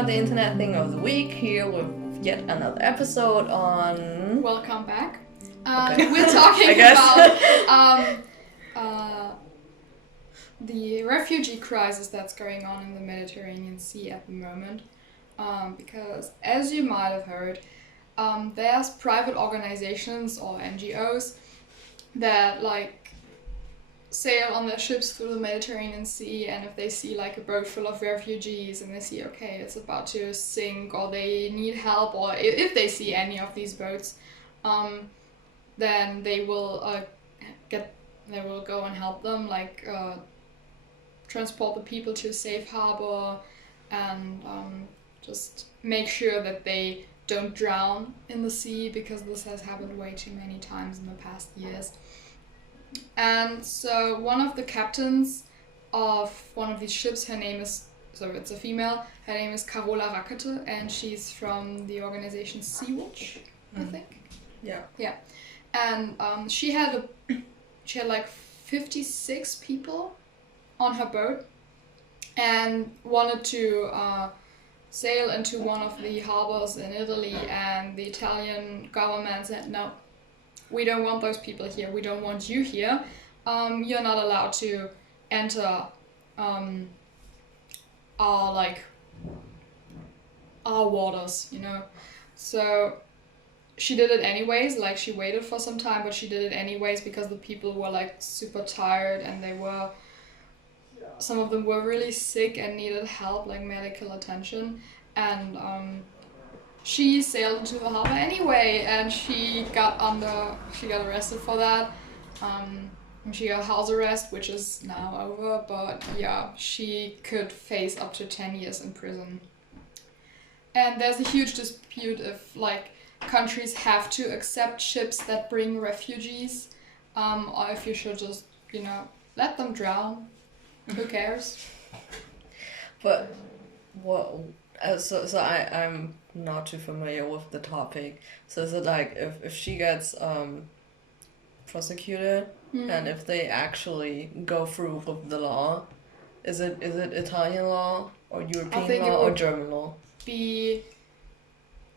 are the Internet Thing of the Week, here with yet another episode on... Welcome back. Okay. We're talking about the refugee crisis that's going on in the Mediterranean Sea at the moment. Because, as you might have heard, there's private organizations or NGOs that sail on their ships through the Mediterranean Sea, and if they see a boat full of refugees and they see, okay, it's about to sink or they need help, or if they see any of these boats, then they will go and help them, transport the people to a safe harbor and just make sure that they don't drown in the sea, because this has happened way too many times in the past years. And so one of the captains of one of these ships, it's a female, her name is Carola Rakete, and she's from the organization Sea-Watch, I think. Yeah. Yeah. And she had 56 people on her boat and wanted to sail into one of the harbors in Italy, and the Italian government said, no, we don't want those people here. We don't want you here. You're not allowed to enter our waters, So she did it anyways. She waited for some time, but she did it anyways because the people were super tired, and some of them were really sick and needed help, medical attention. And she sailed into the harbor anyway, and she got arrested for that. She got house arrest, which is now over, but yeah, she could face up to 10 years in prison. And there's a huge dispute if countries have to accept ships that bring refugees, or if you should just, let them drown. Who cares? But I'm not too familiar with the topic. So is it if she gets prosecuted, and if they actually go through with the law, is it Italian law or European law or German law? Be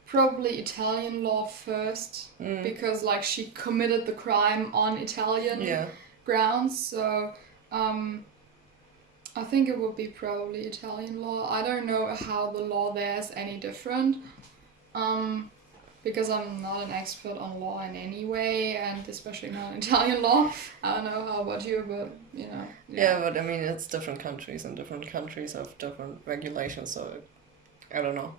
probably Italian law first, because she committed the crime on Italian grounds. So I think it would be probably Italian law. I don't know how the law there is any different, because I'm not an expert on law in any way, and especially not Italian law. I don't know how about you, but Yeah, but it's different countries, and different countries have different regulations, so I don't know.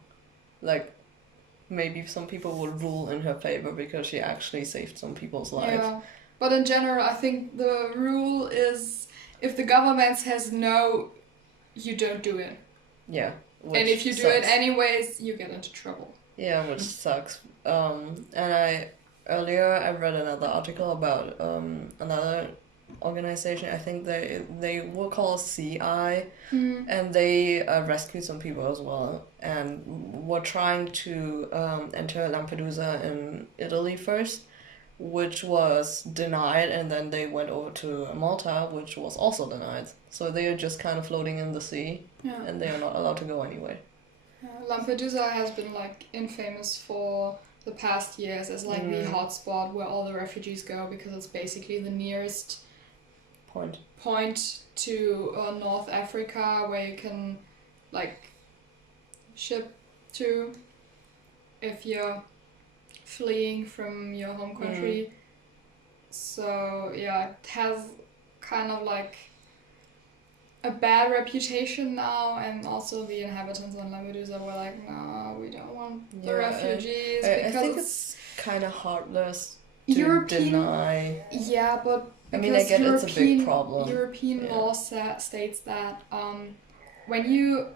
Maybe some people will rule in her favor because she actually saved some people's lives. Yeah, but in general, I think the rule is, if the government says no, you don't do it. Yeah. And if you do it anyways, you get into trouble. Yeah, which sucks. And I read another article about another organization. I think they were called CI, and they rescued some people as well, and were trying to enter Lampedusa in Italy first, which was denied, and then they went over to Malta, which was also denied. So they are just kind of floating in the sea, and they are not allowed to go anywhere. Lampedusa has been infamous for the past years as the hotspot where all the refugees go, because it's basically the nearest point to North Africa where you can ship to if you're fleeing from your home country. So yeah, it has kind of a bad reputation now, and also the inhabitants on Lampedusa were no, we don't want the refugees, because I think it's kind of heartless to deny. Yeah, but I get it's a big problem. European law states that when you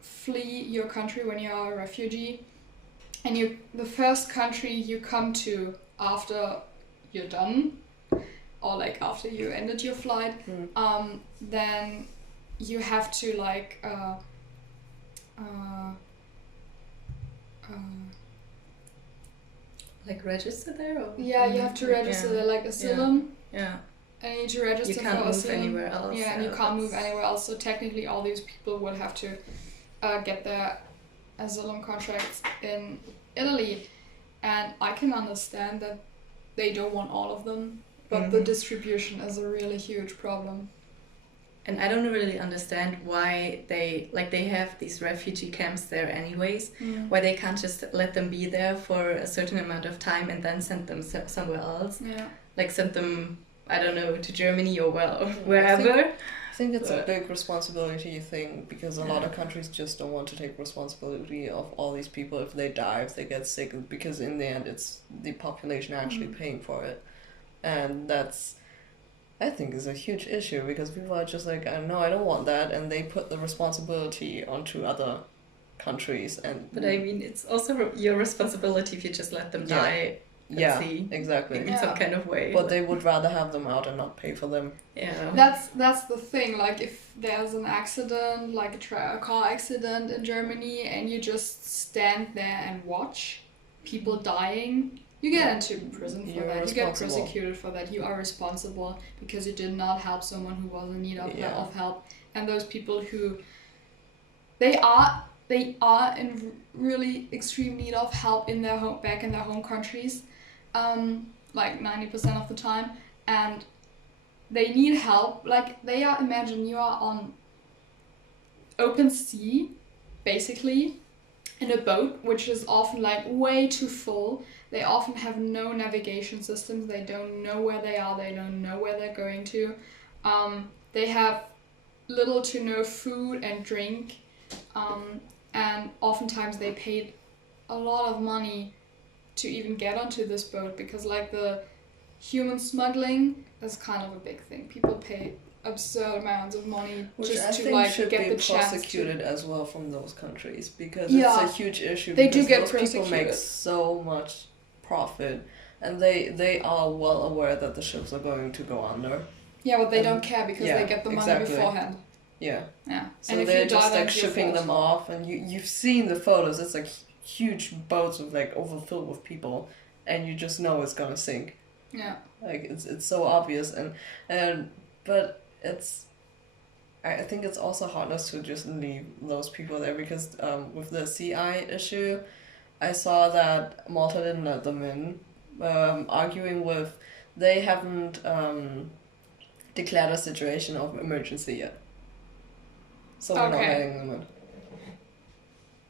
flee your country, when you are a refugee, and the first country you come to after you're done, or after you ended your flight, then you have to register there? Or? Yeah, you have to register there, asylum. Yeah. And you need to register for asylum. You can't move anywhere else. Yeah, and you can't move anywhere else. So technically all these people would have to get their asylum contracts in Italy, and I can understand that they don't want all of them, but the distribution is a really huge problem. And I don't really understand why they have these refugee camps there anyways, why they can't just let them be there for a certain amount of time and then send them somewhere else. Yeah. Like send them, I don't know, to Germany or wherever. I think it's a big responsibility thing, because a lot of countries just don't want to take responsibility of all these people if they die, if they get sick, because in the end it's the population actually paying for it. And that's, I think, is a huge issue, because people are just like, no, I don't want that, and they put the responsibility onto other countries. But I mean, it's also your responsibility if you just let them die. Yeah, exactly. In some kind of way. But they would rather have them out and not pay for them. Yeah. That's the thing. Like, if there's an accident, like a car accident in Germany, and you just stand there and watch people dying, you get into prison for that. You get persecuted for that. You are responsible because you did not help someone who was in need of help. And those people who they are in really extreme need of help in their back in their home countries, like 90% of the time, and they need help. Like, imagine you are on open sea, basically, in a boat, which is often like way too full. They often have no navigation systems. They don't know where they are. They don't know where they're going to. They have little to no food and drink. And oftentimes they paid a lot of money to even get onto this boat, because like the human smuggling is kind of a big thing. People pay absurd amounts of money just to like get the chance to. Which I think should be prosecuted as well from those countries, because it's a huge issue. They do get persecuted. People make so much profit, and they are well aware that the ships are going to go under. Yeah, but they don't care because they get the money beforehand. Yeah. Yeah. So and they're just like shipping them off, and you've seen the photos. It's like huge boats with like overfilled with people, and you just know it's gonna sink. Yeah. Like it's so obvious, but it's. I think it's also heartless to just leave those people there, because with the CI issue, I saw that Malta didn't let them in, arguing with they haven't declared a situation of emergency yet. So we're not letting them in.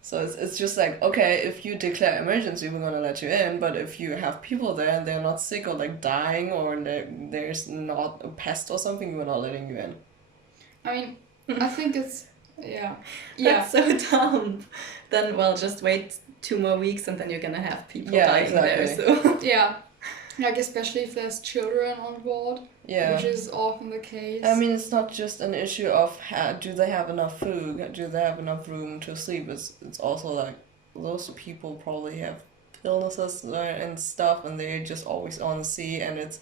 So it's just like, okay, if you declare emergency, we're gonna let you in, but if you have people there and they're not sick or like dying, or there's not a pest or something, we're not letting you in. I mean, I think it's That's so dumb. Then just wait 2 more weeks and then you're gonna have people dying there. So like especially if there's children on board, which is often the case. I mean, it's not just an issue of do they have enough food, do they have enough room to sleep. It's also like those people probably have illnesses and stuff, and they're just always on the sea, and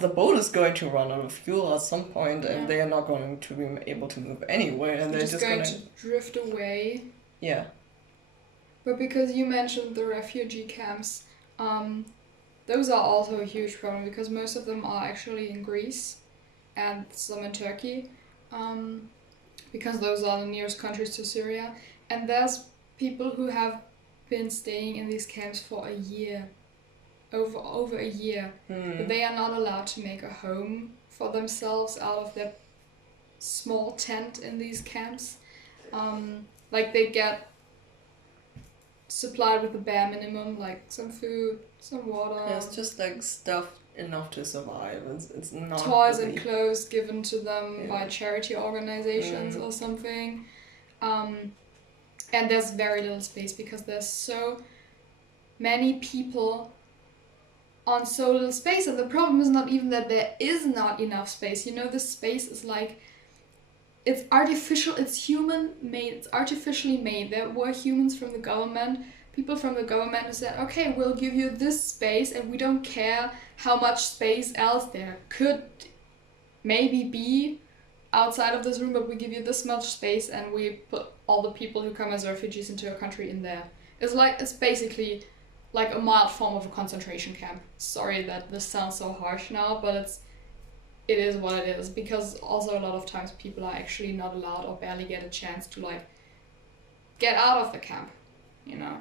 the boat is going to run out of fuel at some point, and they are not going to be able to move anywhere, and they're just going to drift away. Yeah. But because you mentioned the refugee camps, those are also a huge problem, because most of them are actually in Greece and some in Turkey, because those are the nearest countries to Syria. And there's people who have been staying in these camps for a year, over a year. But they are not allowed to make a home for themselves out of their small tent in these camps. Like they get supplied with the bare minimum, like some food, some water. Yeah, it's just like stuff enough to survive. It's not toys and clothes given to them by charity organizations or something. And there's very little space, because there's so many people on so little space. And the problem is not even that there is not enough space. You know, this space is like, it's artificial, it's human-made, it's artificially made. There were humans from the government, people from the government who said, okay, we'll give you this space, and we don't care how much space else there could maybe be outside of this room, but we give you this much space, and we put all the people who come as refugees into a country in there. It's basically like a mild form of a concentration camp. Sorry that this sounds so harsh now, but it is what it is, because also a lot of times people are actually not allowed or barely get a chance to like get out of the camp, you know.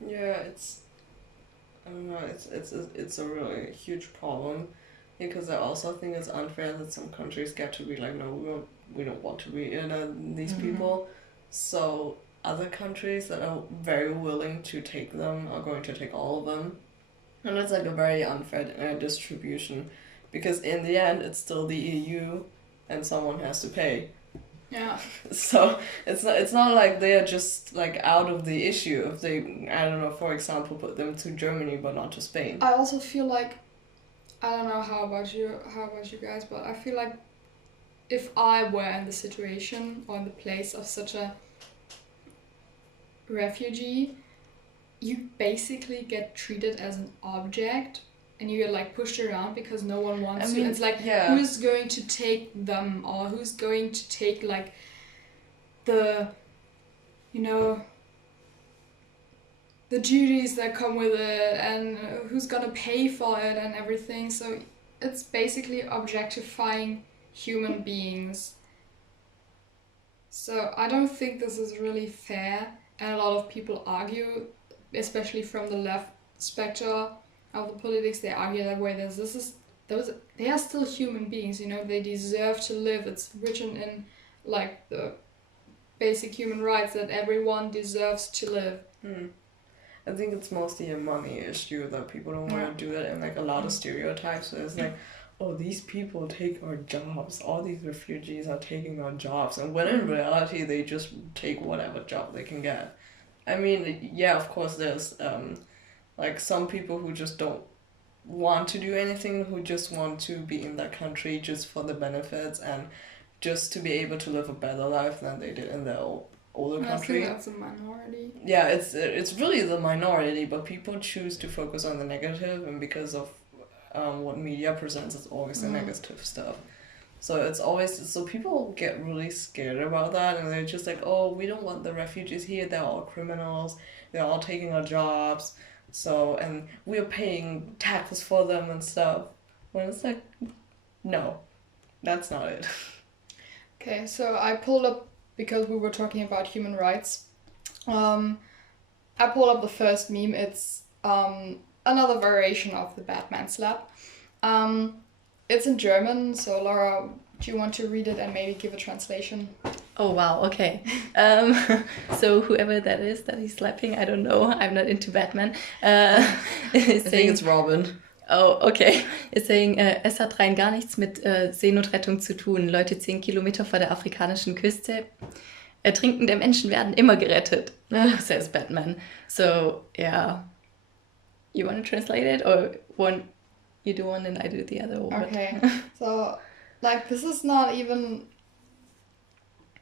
Yeah, I don't know, it's a really huge problem, because I also think it's unfair that some countries get to be like, no, we don't want to be these people, so other countries that are very willing to take them are going to take all of them, and it's like a very unfair distribution, because in the end it's still the EU, and someone has to pay. Yeah. So it's not like they are just like out of the issue if they, I don't know, for example, put them to Germany but not to Spain. I also feel like, I don't know how about you guys, but I feel like if I were in the situation or in the place of such a refugee, you basically get treated as an object and you get like pushed around because no one wants you. It's like, who's going to take them, or who's going to take like the, you know, the duties that come with it, and who's gonna pay for it and everything. So it's basically objectifying human beings. So I don't think this is really fair, and a lot of people argue, especially from the left spectrum of the politics, they argue that way. They are still human beings, you know, they deserve to live. It's written in like the basic human rights that everyone deserves to live. I think it's mostly a money issue that people don't want to do it, and like a lot of stereotypes. So it's like, oh, these people take our jobs. All these refugees are taking our jobs, and when in reality they just take whatever job they can get. I mean, yeah, of course there's like some people who just don't want to do anything, who just want to be in that country just for the benefits and just to be able to live a better life than they did in their older country. I think that's a minority. Yeah, it's really the minority, but people choose to focus on the negative, and because of what media presents, it's always the negative stuff. So it's always, so people get really scared about that, and they're just like, oh, we don't want the refugees here, they're all criminals, they're all taking our jobs, so, and we're paying taxes for them and stuff. When it's like, no, that's not it. Okay, so I pulled up, because we were talking about human rights, I pulled up the first meme. It's another variation of the Batman slap. It's in German, so Laura, do you want to read it and maybe give a translation? Oh wow, okay. So whoever that is that he's slapping, I don't know, I'm not into Batman. I think it's Robin. Oh, okay. Ist saying, es hat rein gar nichts mit Seenotrettung zu tun. Leute 10 Kilometer vor der afrikanischen Küste. Ertrinkende Menschen werden immer gerettet, says Batman. So, yeah. You want to translate it, or one? You do one and I do the other. Okay. So, like, this is not even...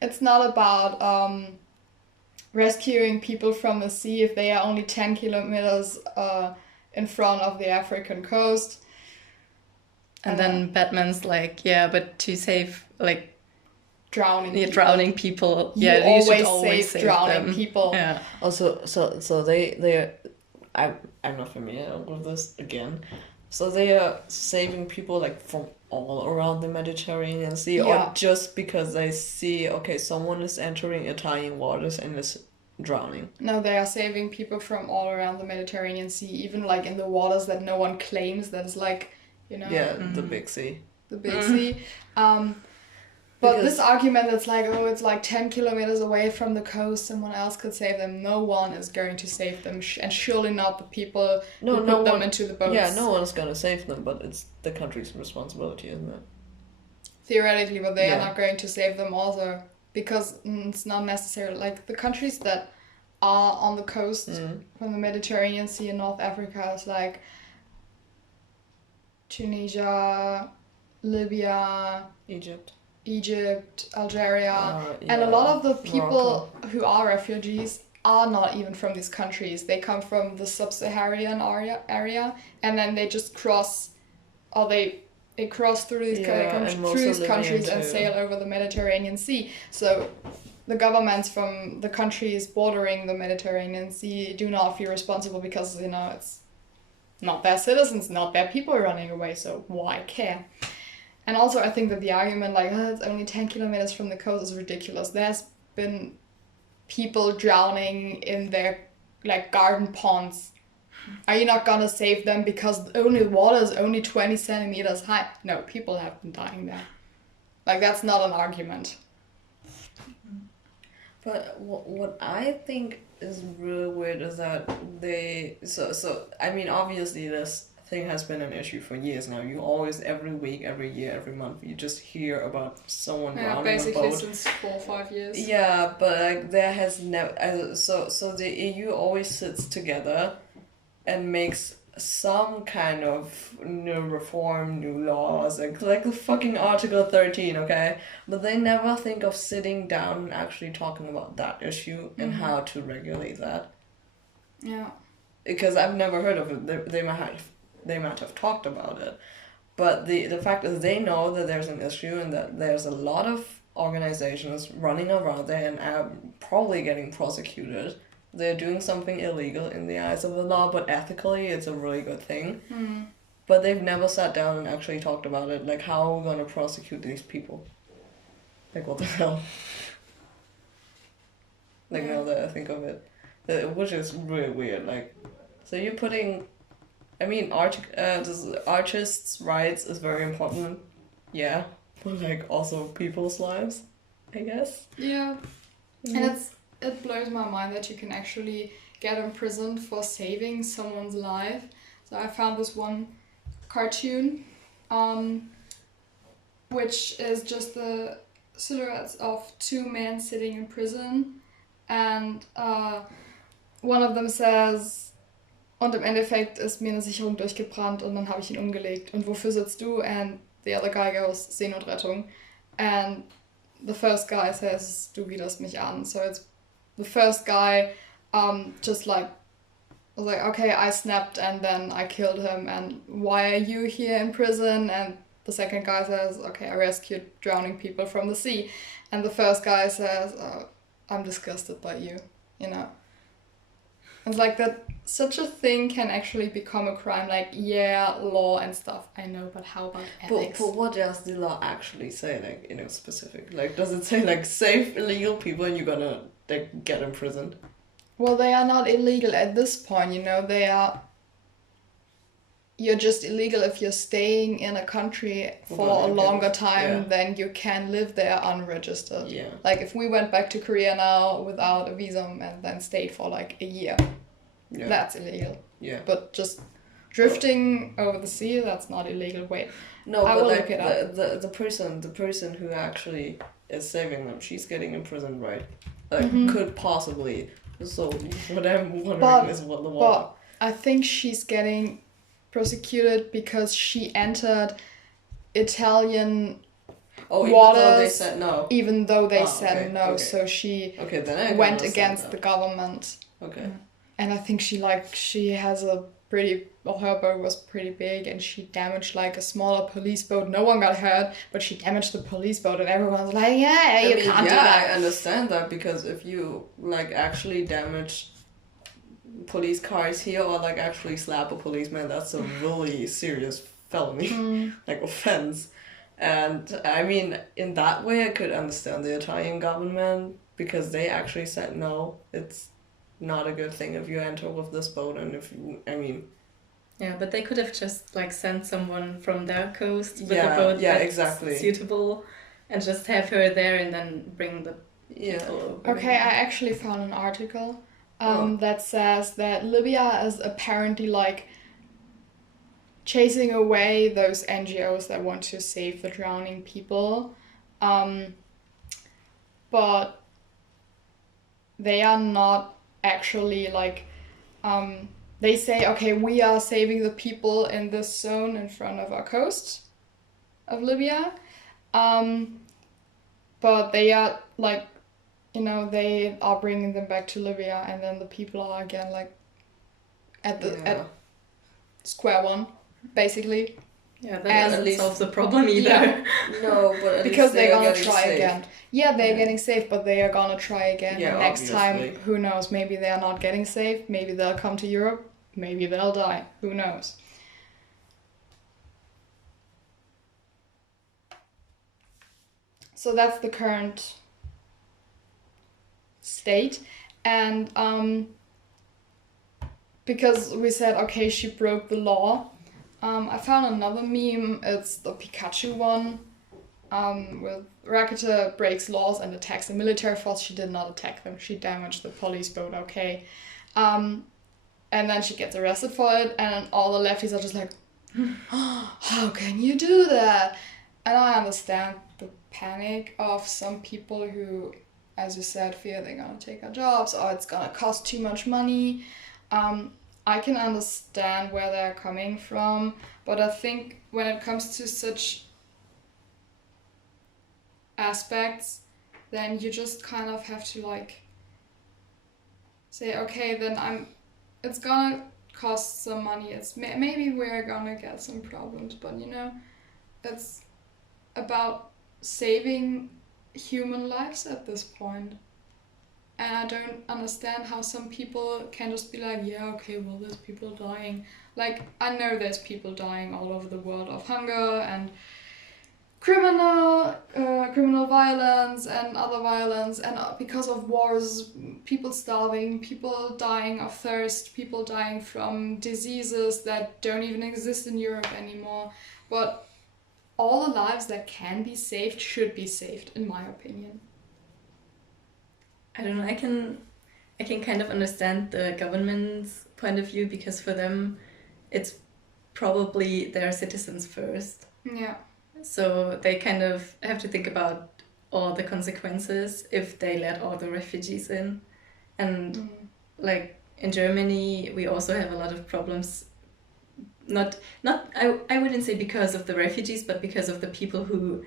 It's not about rescuing people from the sea if they are only 10 kilometers in front of the African coast. And then Batman's like, yeah, but to save, like... Drowning people. You always save drowning them. people. Yeah. Also, so they're... I'm not familiar with this again. So they are saving people like from all around the Mediterranean Sea, or just because they see, okay, someone is entering Italian waters and is drowning? No, they are saving people from all around the Mediterranean Sea, even like in the waters that no one claims, that is like, you know... Yeah, the Big Sea. The Big Sea. But this argument that's like, oh, it's like 10 kilometers away from the coast, someone else could save them. No one is going to save them, and surely not the people who put them into the boats. Yeah, no one's going to save them, but it's the country's responsibility, isn't it? Theoretically, but they are not going to save them also, because it's not necessary. Like, the countries that are on the coast from the Mediterranean Sea in North Africa is like Tunisia, Libya, Egypt, Algeria, and a lot of the people who are refugees are not even from these countries. They come from the sub-Saharan area, and then they just cross, or they cross through these countries and sail over the Mediterranean Sea. So the governments from the countries bordering the Mediterranean Sea do not feel responsible because, you know, it's not their citizens, not their people running away, so why care? And also, I think that the argument, like, it's only 10 kilometers from the coast is ridiculous. There's been people drowning in their like garden ponds. Are you not gonna save them because only water is only 20 centimeters high? No, people have been dying there. Like, that's not an argument. But what I think is really weird is that I mean, obviously this thing has been an issue for years now. You always, every week, every year, every month, you just hear about someone drowning basically a boat. since 4 or 5 years. Yeah, but like there has never so the EU always sits together and makes some kind of new reform, new laws, like the fucking Article 13, okay? But they never think of sitting down and actually talking about that issue and how to regulate that. Yeah. Because I've never heard of it. They might have talked about it. But the fact is they know that there's an issue and that there's a lot of organizations running around there and are probably getting prosecuted. They're doing something illegal in the eyes of the law, but ethically it's a really good thing. But they've never sat down and actually talked about it. Like, how are we going to prosecute these people? Like, what the hell? Like, now that I think of it. Which is really weird. Like, so you're putting... I mean, artists' rights is very important. Yeah. But, like, also people's lives, I guess. Yeah. And it blows my mind that you can actually get imprisoned for saving someone's life. So I found this one cartoon, which is just the silhouettes of 2 men sitting in prison, and one of them says, und im Endeffekt ist mir eine Sicherung durchgebrannt und dann habe ich ihn umgelegt. Und wofür sitzt du? And the other guy goes, Seenotrettung. And the first guy says, du widerst mich an. So it's the first guy just like was like, okay, I snapped and then I killed him, and why are you here in prison? And the second guy says, okay, I rescued drowning people from the sea. And the first guy says, I'm disgusted by you, you know. It's like that such a thing can actually become a crime. Like, yeah, law and stuff, I know, but how about ethics? But what does the law actually say, like, in a specific? Like, does it say, like, save illegal people and you're gonna, like, get imprisoned? Well, they are not illegal at this point, you know, you're just illegal if you're staying in a country for a longer time than you can live there unregistered. Yeah. Like, if we went back to Korea now without a visa and then stayed for like a year, that's illegal. Yeah. But just drifting over the sea, that's not illegal. Wait, no, I but will like look it up. the person who actually is saving them, she's getting imprisoned, right? Like, could possibly. So what I'm wondering is what the law. But I think she's getting prosecuted because she entered Italian waters, even though they said no. Okay. So she then I went against the government. Okay. And I think she has a her boat was pretty big, and she damaged like a smaller police boat. No one got hurt, but she damaged the police boat, and everyone's like, you can't do that. I understand that, because if you like actually damage police cars here or like actually slap a policeman, that's a really serious felony, like offense. And I mean, in that way I could understand the Italian government, because they actually said no, it's not a good thing if you enter with this boat. And if you, I mean, yeah, but they could have just like sent someone from their coast with a boat that's suitable, and just have her there and then bring the people over. Okay, I actually found an article that says that Libya is apparently like chasing away those NGOs that want to save the drowning people, but they are not actually like they say, okay, we are saving the people in this zone in front of our coast of Libya, but they are like, you know, they are bringing them back to Libya, and then the people are again like at square one, basically. Yeah, that doesn't solve the problem either. Yeah. No, but because they're gonna try again. Yeah, they're getting safe, but they are gonna try again. Yeah, next time, who knows? Maybe they are not getting safe. Maybe they'll come to Europe. Maybe they'll die. Who knows? So that's the current state state, and because we said, okay, she broke the law. I found another meme. It's the Pikachu one, with Rakata breaks laws and attacks the military force. She did not attack them. She damaged the police boat, okay. And then she gets arrested for it, and all the lefties are just like, oh, how can you do that? And I understand the panic of some people who, as you said, fear they're gonna take our jobs or it's gonna cost too much money. I can understand where they're coming from, but I think when it comes to such aspects, then you just kind of have to like say, okay, then it's gonna cost some money. It's maybe we're gonna get some problems, but you know, it's about saving human lives at this point. And I don't understand how some people can just be like, yeah, okay, well, there's people dying. Like, I know there's people dying all over the world of hunger and criminal violence and other violence, and because of wars, people starving, people dying of thirst, people dying from diseases that don't even exist in Europe anymore. But all the lives that can be saved should be saved, in my opinion. I don't know, I can kind of understand the government's point of view, because for them it's probably their citizens first. Yeah. So they kind of have to think about all the consequences if they let all the refugees in. And like in Germany, we also have a lot of problems. I wouldn't say because of the refugees, but because of the people who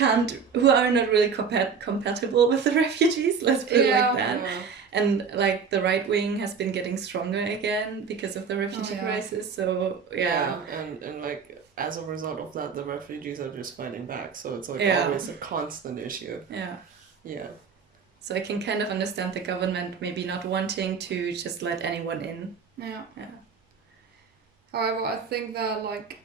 are not really compatible with the refugees, let's put it like that. Yeah. And like the right wing has been getting stronger again because of the refugee crisis. So and like as a result of that, the refugees are just fighting back. So it's like always a constant issue. Yeah. So I can kind of understand the government maybe not wanting to just let anyone in. Yeah. However, I think that like,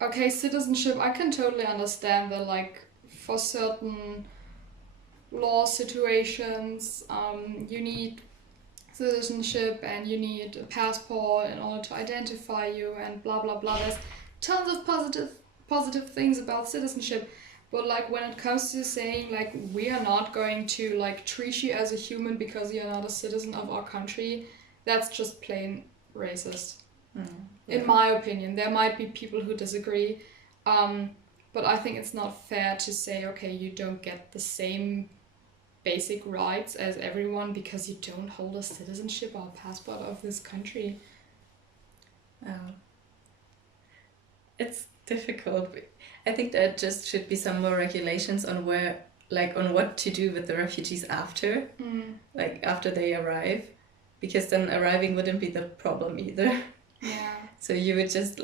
okay, citizenship, I can totally understand that like for certain law situations, you need citizenship and you need a passport in order to identify you and blah blah blah. There's tons of positive things about citizenship, but like when it comes to saying like we are not going to like treat you as a human because you're not a citizen of our country, that's just plain racist. In my opinion. There might be people who disagree, but I think it's not fair to say, okay, you don't get the same basic rights as everyone because you don't hold a citizenship or a passport of this country. It's difficult. I think there just should be some more regulations on on what to do with the refugees after, like after they arrive, because then arriving wouldn't be the problem either. Yeah. So you would just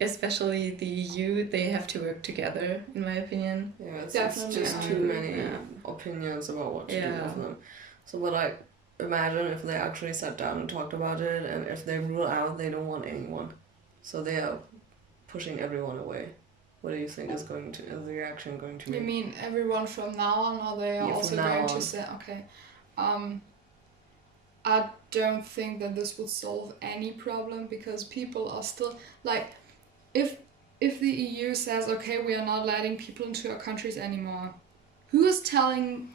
especially the EU, they have to work together, in my opinion. Yeah, it's just too many opinions about what to do with them. So what I imagine if they actually sat down and talked about it, and if they rule out they don't want anyone, so they are pushing everyone away. What do you think is the reaction going to be? You mean everyone from now on, or they are also going to say, okay, I don't think that this would solve any problem, because people are still like, if the EU says, okay, we are not letting people into our countries anymore, who is telling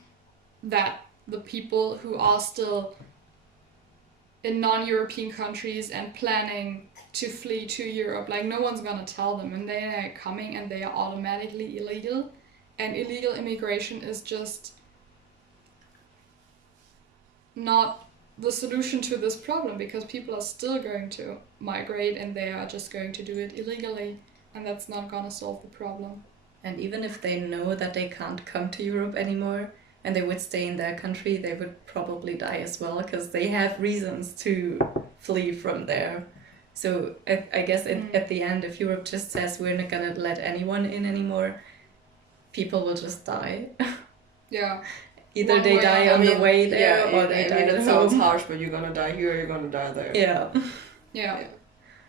that the people who are still in non-European countries and planning to flee to Europe? Like, no one's gonna tell them, and they are coming and they are automatically illegal, and illegal immigration is just not the solution to this problem, because people are still going to migrate and they are just going to do it illegally, and that's not gonna solve the problem. And even if they know that they can't come to Europe anymore and they would stay in their country, they would probably die as well, because they have reasons to flee from there. So I guess at the end, if Europe just says we're not gonna let anyone in anymore, people will just die. Yeah. Either they die on the way there, or they die at home. It sounds harsh, but you're gonna die here, you're gonna die there. Yeah.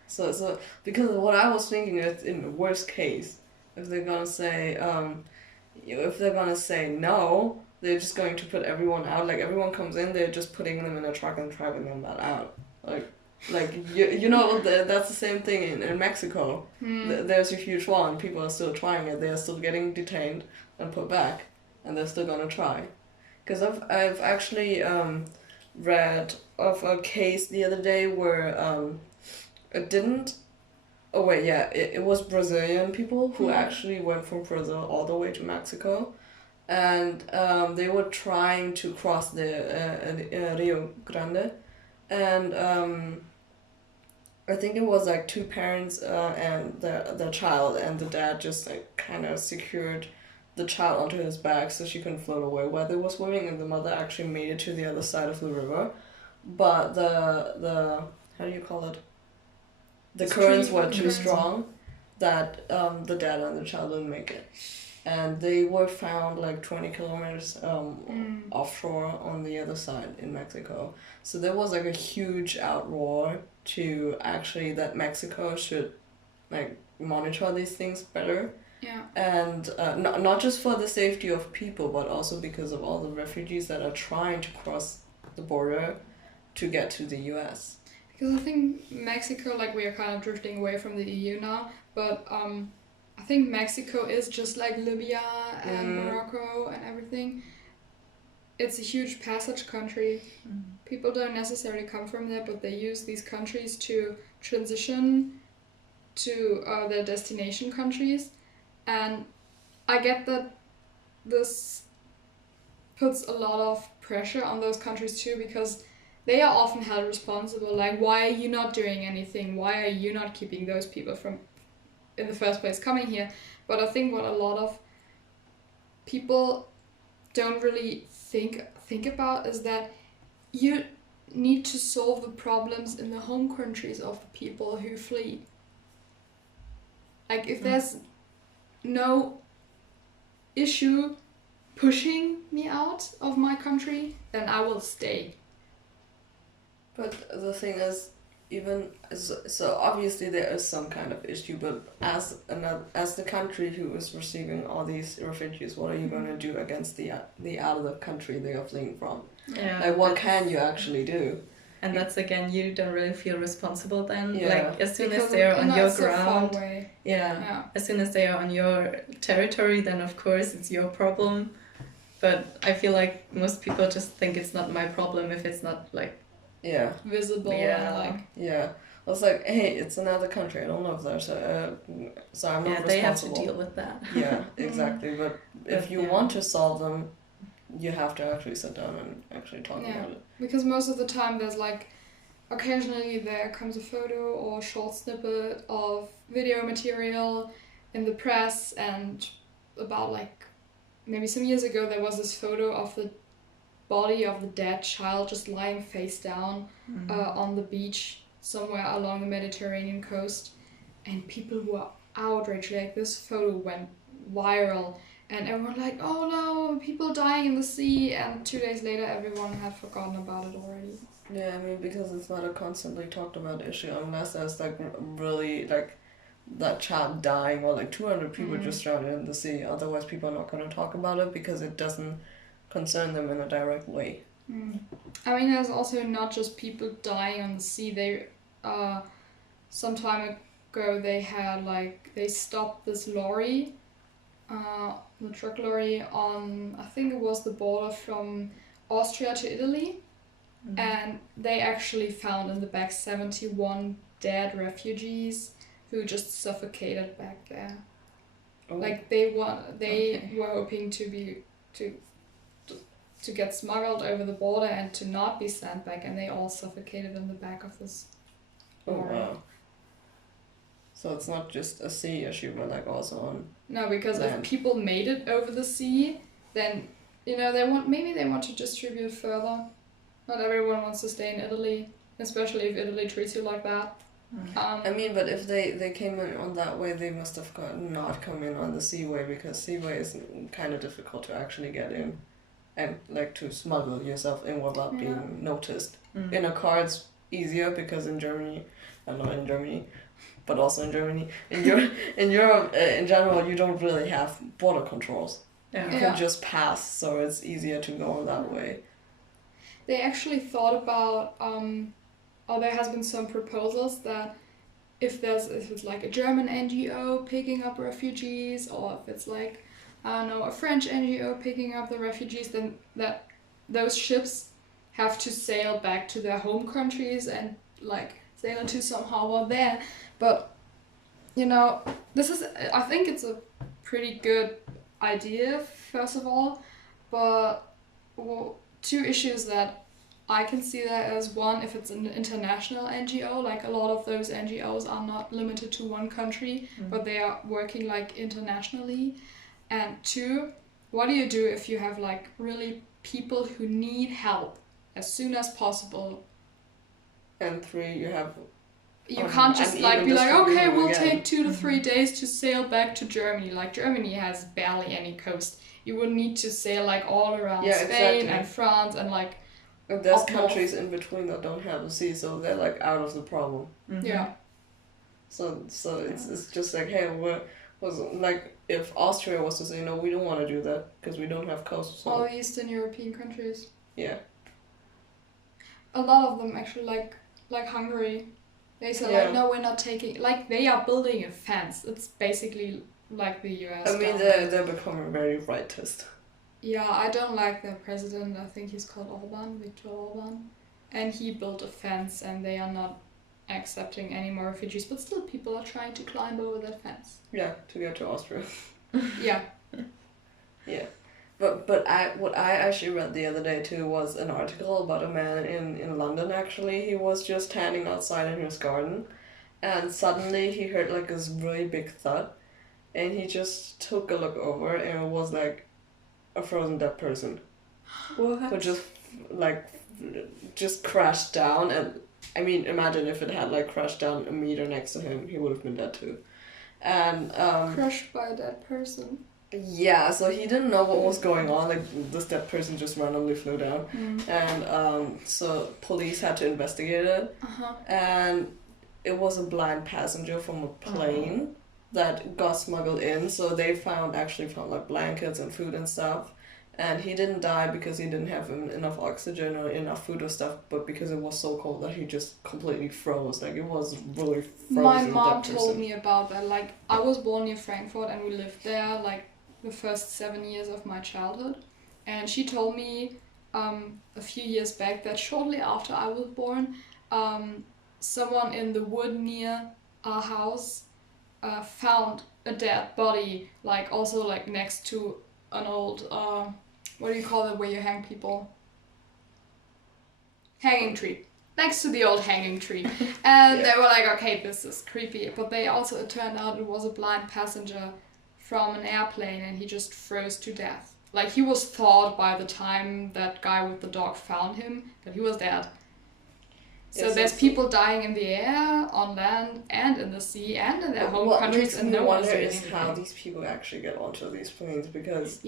So because what I was thinking is, in the worst case, if they're gonna say no, they're just going to put everyone out. Like, everyone comes in, they're just putting them in a truck and driving them out. Like you know, that's the same thing in Mexico. There's a huge wall and people are still trying it. They're still getting detained and put back, and they're still gonna try. Because I've actually read of a case the other day where it didn't. Oh wait, yeah, it was Brazilian people who actually went from Brazil all the way to Mexico, and they were trying to cross the Rio Grande, and I think it was like two parents and the child, and the dad just like kind of secured the child onto his back so she couldn't float away while they were swimming, and the mother actually made it to the other side of the river, but the how do you call it? The currents were too strong that the dad and the child didn't make it, and they were found like 20 kilometers offshore on the other side in Mexico. So there was like a huge outroar to actually that Mexico should like monitor these things better. Yeah. And not just for the safety of people, but also because of all the refugees that are trying to cross the border to get to the US. Because I think Mexico, like, we are kind of drifting away from the EU now, but I think Mexico is just like Libya and Morocco and everything. It's a huge passage country. People don't necessarily come from there, but they use these countries to transition to their destination countries. And I get that this puts a lot of pressure on those countries too, because they are often held responsible. Like, why are you not doing anything? Why are you not keeping those people from, in the first place, coming here? But I think what a lot of people don't really think about is that you need to solve the problems in the home countries of the people who flee. Like, if there's no issue pushing me out of my country, then I will stay. But the thing is, so obviously there is some kind of issue, but as the country who is receiving all these refugees, what are you going to do against the out of the country they are fleeing from? Yeah. Like, what can you actually do? And that's again, you don't really feel responsible then. Yeah. Like, as soon Because as they're on your so far ground, away. yeah, as soon as they are on your territory, then of course it's your problem. But I feel like most people just think it's not my problem if it's not like visible. Yeah. And like, Yeah. I was like, hey, it's another country. I don't know if there's so I'm not responsible. they have to deal with that. Yeah, exactly. But if you want to solve them, you have to actually sit down and actually talk about it. Because most of the time there's like, occasionally there comes a photo or a short snippet of video material in the press, and about like maybe some years ago there was this photo of the body of the dead child just lying face down on the beach somewhere along the Mediterranean coast, and people were outraged. Like, this photo went viral and everyone like, oh no, people dying in the sea, and 2 days later everyone had forgotten about it already. Yeah, I mean, because it's not a constantly talked about issue unless there's like really like that child dying or like 200 people just drowned in the sea. Otherwise people are not going to talk about it because it doesn't concern them in a direct way. I mean, there's also not just people dying on the sea. They some time ago they stopped this lorry, the truck lorry on, I think it was the border from Austria to Italy, and they actually found in the back 71 dead refugees who just suffocated back there. Oh. Like, they were hoping to get smuggled over the border and to not be sent back, and they all suffocated in the back of this lorry. Oh, wow. So it's not just a sea issue, but like also on No, because land. If people made it over the sea, then, you know, they want to distribute further. Not everyone wants to stay in Italy, especially if Italy treats you like that. I mean, but if they came in on that way, they must have not come in on the seaway, because seaway is kind of difficult to actually get in and like to smuggle yourself in without being noticed. In a car it's easier because in Germany, not in Germany, but also in Germany, in Europe in general, you don't really have border controls. You Yeah. can just pass, so it's easier to go that way. They actually thought about, or there has been some proposals that if it's like a German NGO picking up refugees, or if it's like, I don't know, a French NGO picking up the refugees, then that those ships have to sail back to their home countries and like sail into some harbor there. But you know, I think it's a pretty good idea, first of all, but two issues that I can see that as: one, if it's an international NGO, like a lot of those NGOs are not limited to one country, but they are working like internationally. And two, what do you do if you have like really people who need help as soon as possible? And three, You can't just like be like, okay, we'll take 2 to 3 days to sail back to Germany. Like Germany has barely any coast. You would need to sail like all around Spain and France and like. And there's countries in between that don't have a sea, so they're like out of the problem. Yeah. So it's just like, hey, like if Austria was to say, no, we don't want to do that because we don't have coast. So. All Eastern European countries. Yeah. A lot of them actually, like Hungary. They say like, no, we're not taking. Like they are building a fence. It's basically like the US. I mean, they're becoming very rightist. Yeah, I don't like their president. I think he's called Viktor Orban. And he built a fence and they are not accepting any more refugees. But still, people are trying to climb over that fence. Yeah, to get to Austria. Yeah. Yeah. But what I actually read the other day too was an article about a man in London actually. He was just standing outside in his garden and suddenly he heard like this really big thud and he just took a look over and it was like a frozen dead person. What? Who just crashed down, and I mean imagine if it had like crashed down a meter next to him, he would have been dead too. And crushed by that person. Yeah, so he didn't know what was going on, like this dead person just randomly flew down. And so police had to investigate it. And it was a blind passenger from a plane that got smuggled in, so they found like blankets and food and stuff. And he didn't die because he didn't have enough oxygen or enough food or stuff, but because it was so cold that he just completely froze. Like it was really frozen. My mom told me about that. Like I was born near Frankfurt and we lived there like the first 7 years of my childhood. And she told me a few years back that shortly after I was born, someone in the wood near our house found a dead body, like also like next to an old what do you call it where you hang people? Hanging tree. Next to the old hanging tree. And they were like, okay, this is creepy. But it turned out it was a blind passenger from an airplane and he just froze to death. Like he was thought by the time that guy with the dog found him that he was dead. So there's people dying in the air, on land, and in the sea, and in their home countries, and no one's doing anything. How these people actually get onto these planes, because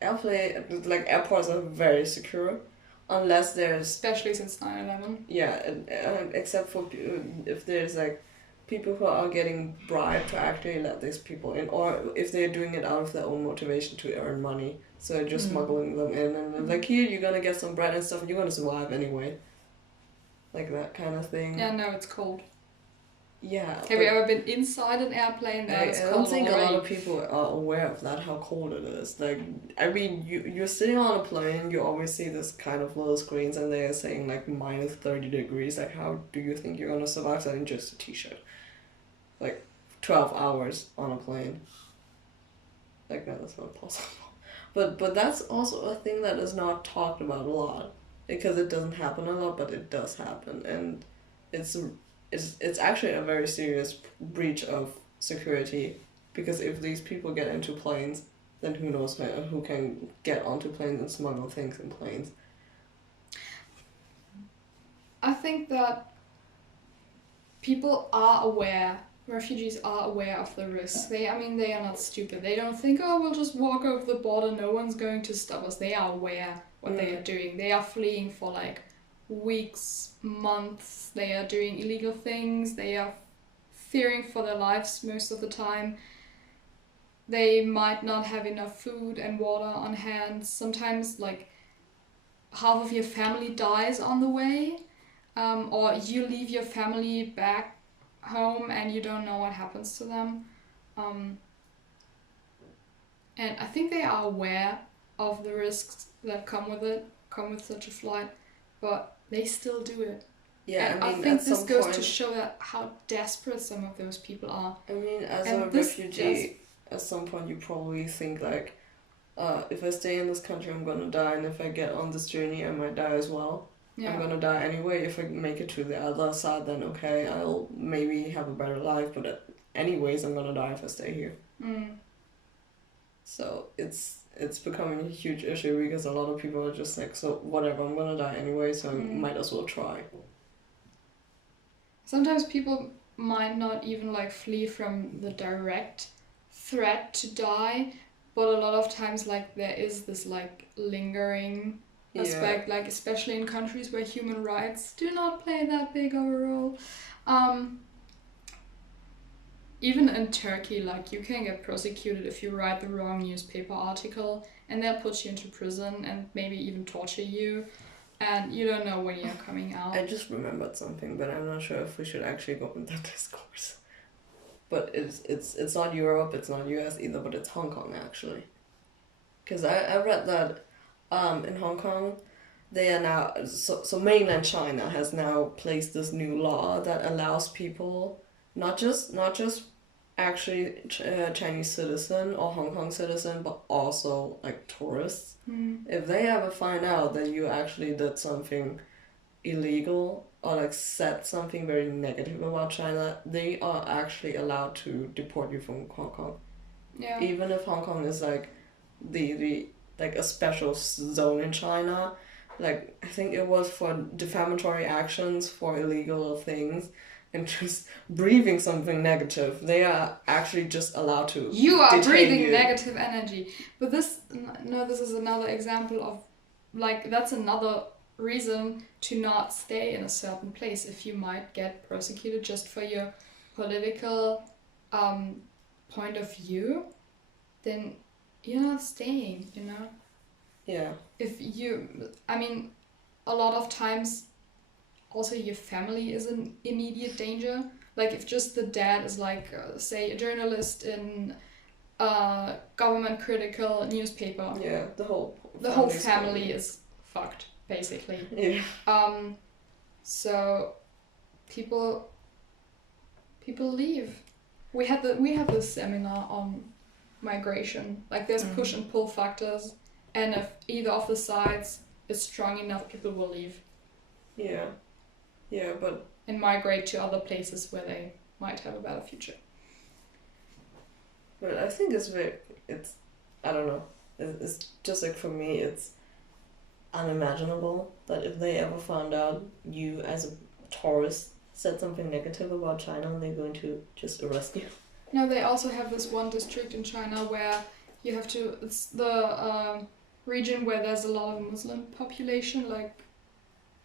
airports are very secure, unless there's... Especially since 9/11. Yeah, except for if there's like people who are getting bribed to actually let these people in, or if they're doing it out of their own motivation to earn money, so they're just smuggling them in, and like, here, you're gonna get some bread and stuff, and you're gonna survive anyway. Like that kind of thing. Yeah, no, it's cold. Yeah. Have you ever been inside an airplane that is cold? I don't think a lot of people are aware of that, how cold it is. Like, I mean, you're sitting on a plane, you always see this kind of little screens, and they're saying like minus 30 degrees. Like, how do you think you're gonna survive that in just a t-shirt? Like, 12 hours on a plane. Like, no, that's not possible. But that's also a thing that is not talked about a lot. Because it doesn't happen a lot, but it does happen, and it's actually a very serious breach of security. Because if these people get into planes, then who knows who can get onto planes and smuggle things in planes. I think that people are aware. Refugees are aware of the risks. They are not stupid. They don't think, oh, we'll just walk over the border, no one's going to stop us. They are aware what they are doing. They are fleeing for like weeks, months. They are doing illegal things. They are fearing for their lives most of the time. they might not have enough food and water on hand. Sometimes like half of your family dies on the way, or you leave your family back home and you don't know what happens to them. And I think they are aware of the risks that come with such a flight, but they still do it. Yeah, and I mean, I think at this some goes point, to show that how desperate some of those people are. I mean, as And a this refugee, at some point you probably think like, if I stay in this country, I'm gonna die, and if I get on this journey, I might die as well. Yeah. I'm gonna die anyway. If I make it to the other side, then okay, I'll maybe have a better life, but anyways, I'm gonna die if I stay here. So it's becoming a huge issue because a lot of people are just like, so whatever, I'm gonna die anyway, so I might as well try. Sometimes people might not even like flee from the direct threat to die, but a lot of times like there is this like lingering aspect, like especially in countries where human rights do not play that big of a role. Even in Turkey, like you can get prosecuted if you write the wrong newspaper article, and they'll put you into prison and maybe even torture you, and you don't know when you're coming out. I just remembered something, but I'm not sure if we should actually go into that discourse. But it's not Europe, it's not US either, but it's Hong Kong actually. Because I read that in Hong Kong, they are now, so mainland China has now placed this new law that allows people, not just actually Chinese citizen or Hong Kong citizen, but also like tourists. If they ever find out that you actually did something illegal or like said something very negative about China, they are actually allowed to deport you from Hong Kong. Yeah. Even if Hong Kong is like the like a special zone in China, like I think it was for defamatory actions, for illegal things, and just breathing something negative, they are actually just allowed to. You are breathing negative energy. But this is another example of, like, that's another reason to not stay in a certain place if you might get prosecuted just for your political point of view, then you're not staying, you know? Yeah. A lot of times also your family is in immediate danger. Like if just the dad is like, say, a journalist in a government critical newspaper. Yeah, the whole family is fucked, basically. Yeah. So people leave. We had this seminar on migration. Like there's push and pull factors, and if either of the sides is strong enough, people will leave. Yeah. Yeah, but... and migrate to other places where they might have a better future. But I think I don't know. It's just like, for me, it's unimaginable that if they ever found out you as a tourist said something negative about China, they're going to just arrest you. No, they also have this one district in China where you have to, it's the region where there's a lot of Muslim population, like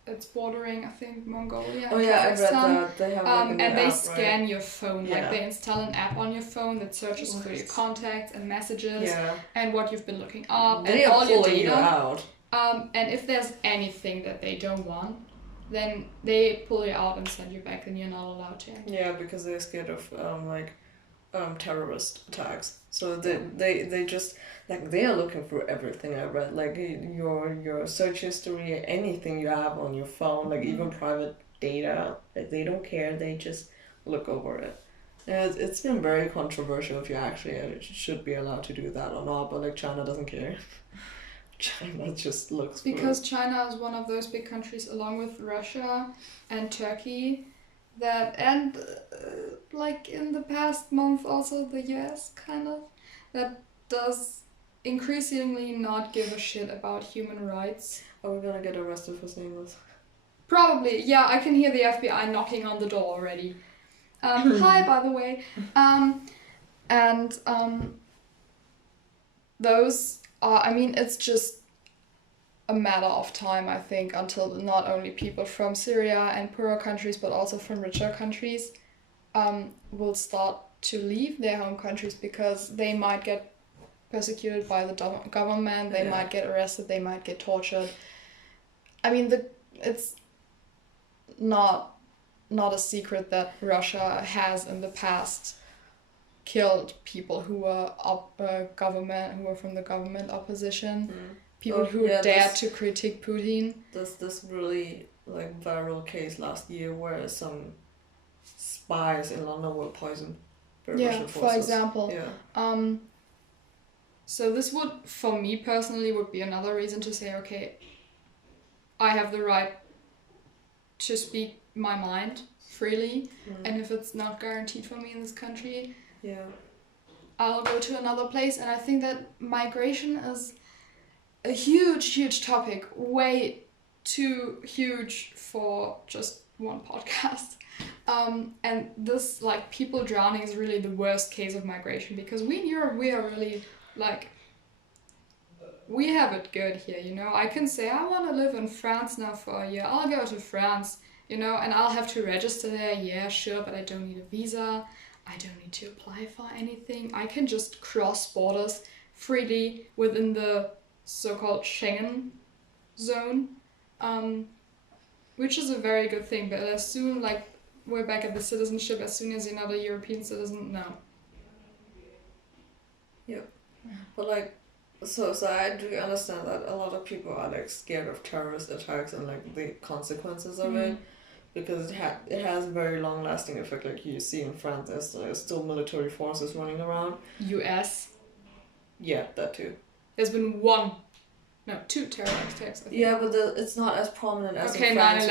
it's bordering, I think, Mongolia and Kazakhstan. I read that. They have like and they scan your phone. Yeah. Like they install an app on your phone that searches through your contacts and messages and what you've been looking up they and all your pulling data. you out. And if there's anything that they don't want, then they pull you out and send you back, and you're not allowed to. Yeah, because they're scared of terrorist attacks. So they just, like, they are looking through everything. I read, like, your search history, anything you have on your phone, like even private data, like they don't care. They just look over it. And it's been very controversial if you actually should be allowed to do that or not. But like China doesn't care. China just looks because China is one of those big countries, along with Russia and Turkey, that, and like in the past month also the US kind of, that does increasingly not give a shit about human rights. Are we gonna get arrested for saying this? Probably, yeah. I can hear the FBI knocking on the door already. Hi, by the way. Those are, I mean, it's just a matter of time, I think, until not only people from Syria and poorer countries, but also from richer countries will start to leave their home countries because they might get persecuted by the government, they might get arrested, they might get tortured. I mean, it's not a secret that Russia has in the past killed people who were who were from the government opposition, people who dared to critique Putin. There's this really like viral case last year where some spies in London were poisoned by Russian forces. For example. Yeah. So this would, for me personally, would be another reason to say, okay, I have the right to speak my mind freely, and if it's not guaranteed for me in this country, I'll go to another place. And I think that migration is a huge topic, way too huge for just one podcast. And this, like, people drowning is really the worst case of migration, because we in Europe, we are really, like, we have it good here, you know. I can say I want to live in France now for a year. I'll go to France, you know, and I'll have to register there. Yeah, sure, but I don't need a visa. I don't need to apply for anything. I can just cross borders freely within the so-called Schengen zone, which is a very good thing. But as soon, like, we're back at the citizenship, as soon as you're not a European citizen, no. Yeah. But, like, so I do understand that a lot of people are, like, scared of terrorist attacks and, like, the consequences of it, because it has a very long-lasting effect. Like you see in France, there's still military forces running around. US. Yeah, that too. There's been two terrorist attacks, I think. Yeah, but it's not as prominent as in France,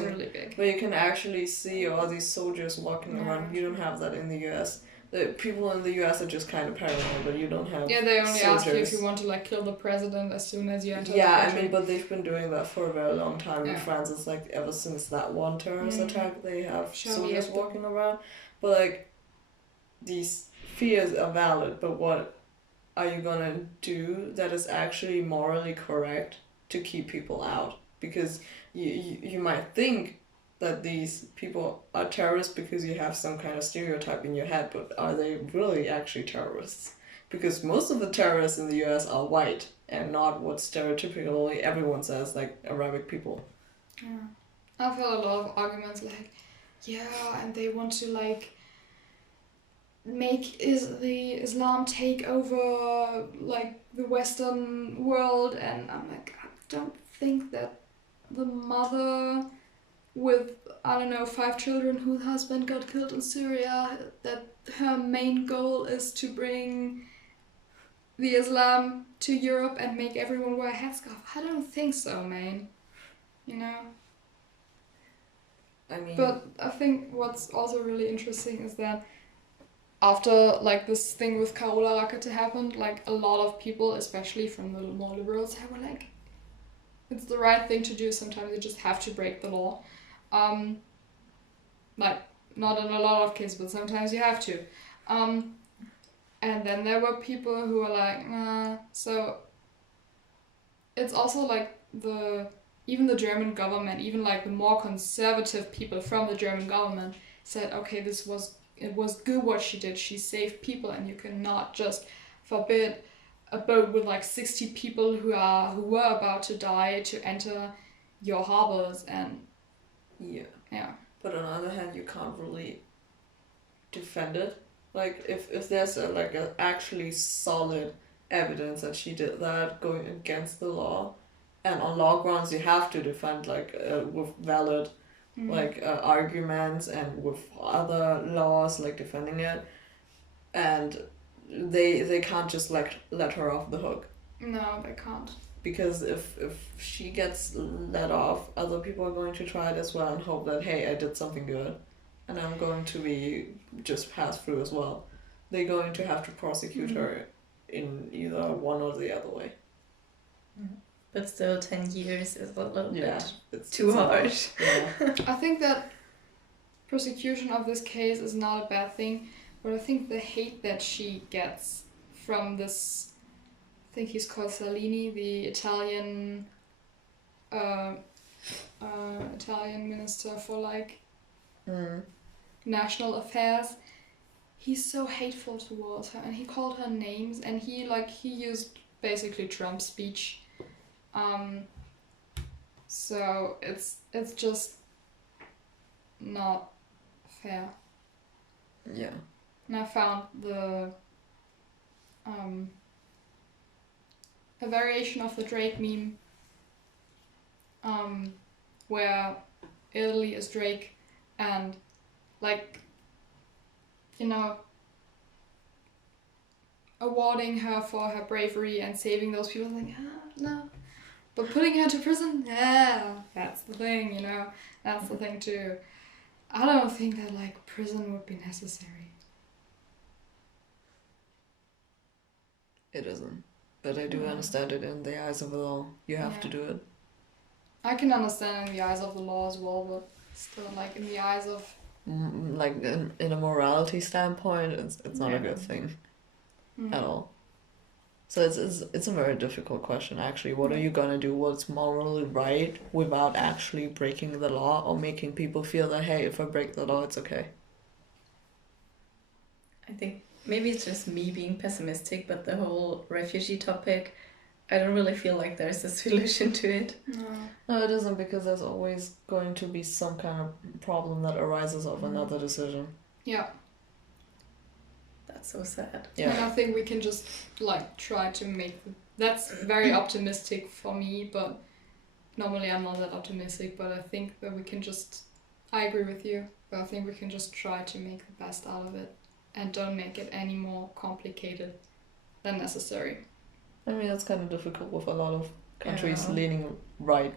really big. Where you can actually see all these soldiers walking around. You don't have that in the US. The people in the US are just kind of paranoid, but you don't have. Yeah, they only soldiers. ask you if you want to, like, kill the president as soon as you enter the country. country. I mean, but they've been doing that for a very long time in France. It's like ever since that one terrorist attack, they have soldiers walking around. But, like, these fears are valid, but what are you gonna do that is actually morally correct to keep people out? Because you might think that these people are terrorists because you have some kind of stereotype in your head, but are they really actually terrorists? Because most of the terrorists in the US are white and not what stereotypically everyone says, like Arabic people. Yeah. I've heard a lot of arguments like, and they want to, like, make the Islam take over, like, the Western world, and I'm like, I don't think that the mother with, I don't know, 5 children whose husband got killed in Syria, that her main goal is to bring the Islam to Europe and make everyone wear a headscarf. I don't think so, man. You know? I mean... But I think what's also really interesting is that after, like, this thing with Carola Rackete happened, like, a lot of people, especially from the more liberals, were like, it's the right thing to do. Sometimes you just have to break the law. Like, not in a lot of cases, but sometimes you have to. And then there were people who were like, nah. So it's also like even the German government, even like the more conservative people from the German government said, okay, it was good what she did. She saved people, and you cannot just forbid a boat with like 60 people who were about to die to enter your harbors. And yeah. But on the other hand, you can't really defend it. Like, if there's a actually solid evidence that she did that going against the law, and on law grounds you have to defend, like, with valid arguments and with other laws, like, defending it, and they can't just, like, let her off the hook. No, they can't. Because if she gets let off, other people are going to try it as well and hope that, hey, I did something good and I'm going to be just passed through as well. They're going to have to prosecute her in either one or the other way. But still, 10 years is a little bit it's too hard. Yeah. I think that prosecution of this case is not a bad thing, but I think the hate that she gets from this, I think he's called Salini, the Italian Italian minister for, like, national affairs. he's so hateful towards her, and he called her names, and he used basically Trump's speech. So it's just not fair. Yeah. And I found a variation of the Drake meme, where Italy is Drake, and awarding her for her bravery and saving those people. No. But putting her to prison, yeah, that's the thing, That's the thing too. I don't think that prison would be necessary. It isn't. But I do understand it in the eyes of the law. You have to do it. I can understand in the eyes of the law as well, but still, in the eyes of... in a morality standpoint, it's not a good thing at all. So it's a very difficult question, actually. What are you gonna do? What's morally right without actually breaking the law or making people feel that, hey, if I break the law, it's okay? I think maybe it's just me being pessimistic, but the whole refugee topic, I don't really feel like there's a solution to it. No, it isn't, because there's always going to be some kind of problem that arises of another decision. Yeah. That's so sad. Yeah. And I think we can just try to make... That's very optimistic for me, but normally I'm not that optimistic, but I think that we can just... I agree with you, but I think we can just try to make the best out of it and don't make it any more complicated than necessary. I mean, it's kind of difficult with a lot of countries leaning right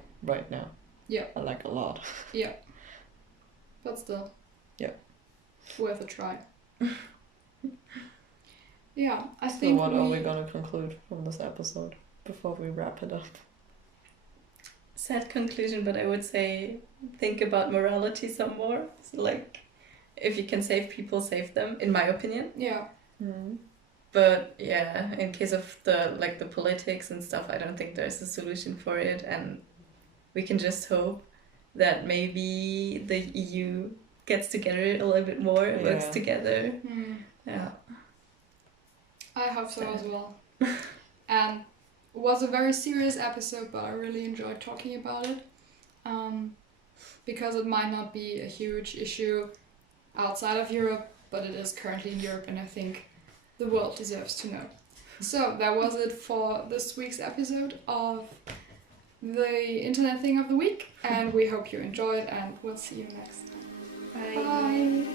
now. Yeah. A lot. Yeah. But still. Yeah. Worth a try. Yeah, I think. So what are we gonna conclude from this episode before we wrap it up? Sad conclusion, but I would say think about morality some more. So if you can save people, save them, in my opinion. Yeah. Mm-hmm. But yeah, in case of the politics and stuff, I don't think there's a solution for it, and we can just hope that maybe the EU gets together a little bit more, works together. Yeah. I hope so as well. And it was a very serious episode, but I really enjoyed talking about it. Because it might not be a huge issue outside of Europe, but it is currently in Europe, and I think the world deserves to know. So that was it for this week's episode of the Internet Thing of the Week, and we hope you enjoyed, and we'll see you next. Bye. Bye.